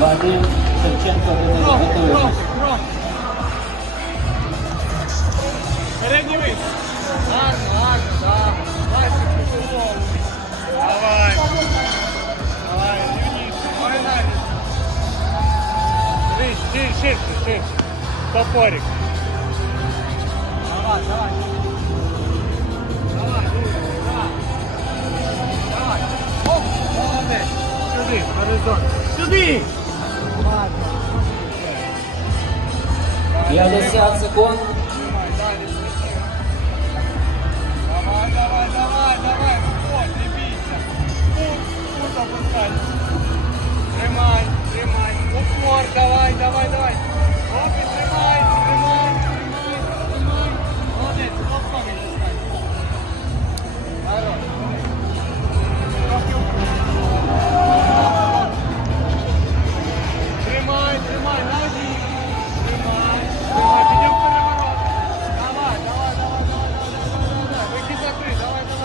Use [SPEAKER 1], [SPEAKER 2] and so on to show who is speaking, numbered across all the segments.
[SPEAKER 1] Вадим Шевченко Денис
[SPEAKER 2] Крок,
[SPEAKER 1] готується.
[SPEAKER 2] крок, крок. Передній вис. Гарно, гарно, так. Бачиш, пішло. Давай. Давай, рівніше. Оригінальніше. Дивись, ширше, ширше, ширше. Топорик. Давай, давай. Давай, дивись, давай. Давай. Оп, молодець. Сюди, горизонт. Сюди. Ладно.
[SPEAKER 1] 50 секунд.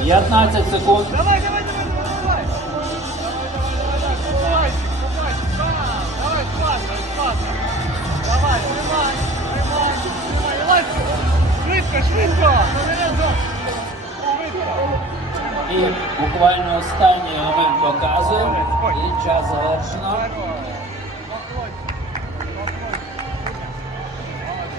[SPEAKER 1] 15 секунд.
[SPEAKER 2] Давай, давай, давай, давай, давай. Давай, давай, давай, давай. Купайся, купайся. Да, Давай, класно, класно. Давай, тримай, тримай, тримай. Лазь. Швидко, швидко. Наверезо. Швидко.
[SPEAKER 1] І буквально останній момент показує. І час завершено.
[SPEAKER 2] Здорово.